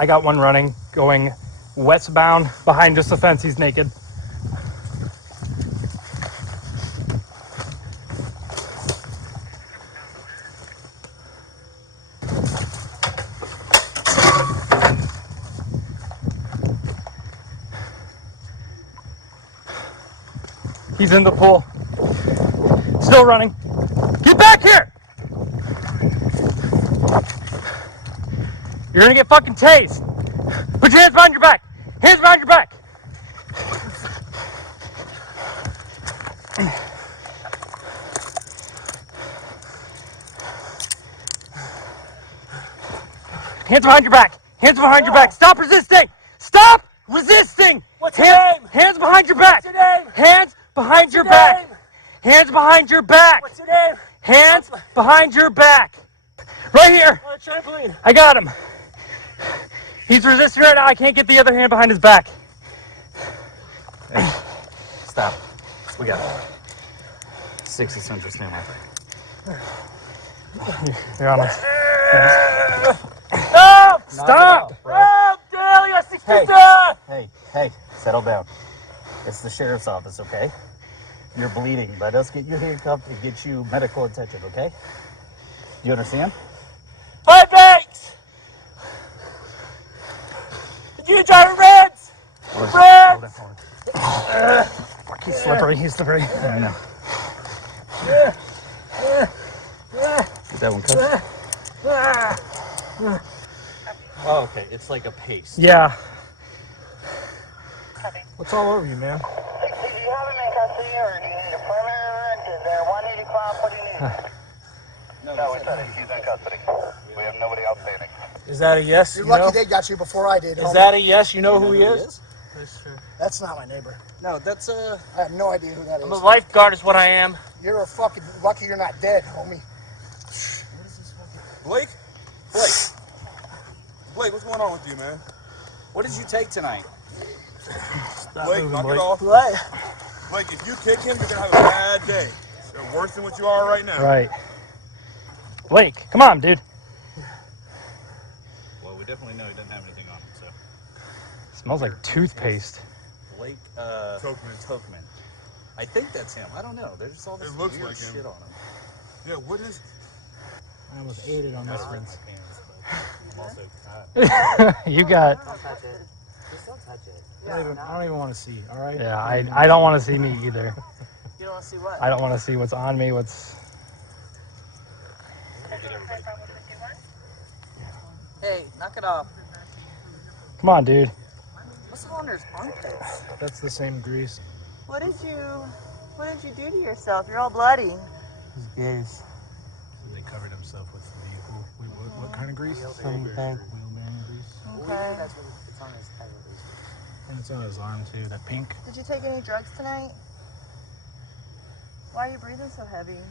I got one running, going westbound behind just the fence. He's naked. He's in the pool. Still running. Get back here! You're gonna get fucking tased. Put your hands behind your back. Hands behind your back. Hands behind your back. Hands behind your back. Stop resisting. Stop resisting. What's your name? Hands behind your back. What's your name? Hands behind your back. Hands behind your back. What's your name? Hands behind your back. Right here. On a trampoline. I got him. He's resisting right now. I can't get the other hand behind his back. Hey, stop. We got it. 60 Central Stand You're honest. No! Stop! Oh, Dale, you're 60 Hey, settle down. It's the sheriff's office, okay? You're bleeding. Let us get you handcuffed and get you medical attention, okay? You understand? Highbanks! Did you drive Reds? Reds! He's slippery. He's slippery. I know. Is that one cut? Oh, okay. It's like a paste. Yeah. What's all over you, man? Do you have him in custody or do you need a perimeter? Is there 180 clock? What do you need? No, we said it. He's in custody. We have nobody else standing. Is that a yes? You're You lucky know? they got you before I did. Is that a yes? You know who he is? That's not my neighbor. No, that's I have no idea who that is. I'm a lifeguard is what I am. You're a fucking lucky you're not dead, homie. Blake, what's going on with you, man? What did you take tonight? Blake, knock it off. What? Blake, if you kick him, you're gonna have a bad day. You're worse than what you are right now. Right. Blake, come on, dude. Well, we definitely know he doesn't have anything on him, so. Smells like toothpaste. Blake, Tokman. I think that's him. I don't know. There's all this It looks weird like him. shit on him. Yeah, what is? I almost ate it on this one. I'm also You got. Don't touch it. Just don't touch it. I don't even want to see, all right? Yeah, I don't want to see me either. You don't want to see what? I don't want to see what's on me. What's. Hey, knock it off. Come on, dude. What's on his armpits? That's the same grease. What did you do to yourself? You're all bloody. His gaze. They covered himself with vehicle. What kind of grease? Something. Wheel bearing grease. Okay. That's what it's on his head at least. And it's on his arm too. That pink. Did you take any drugs tonight? Why are you breathing so heavy?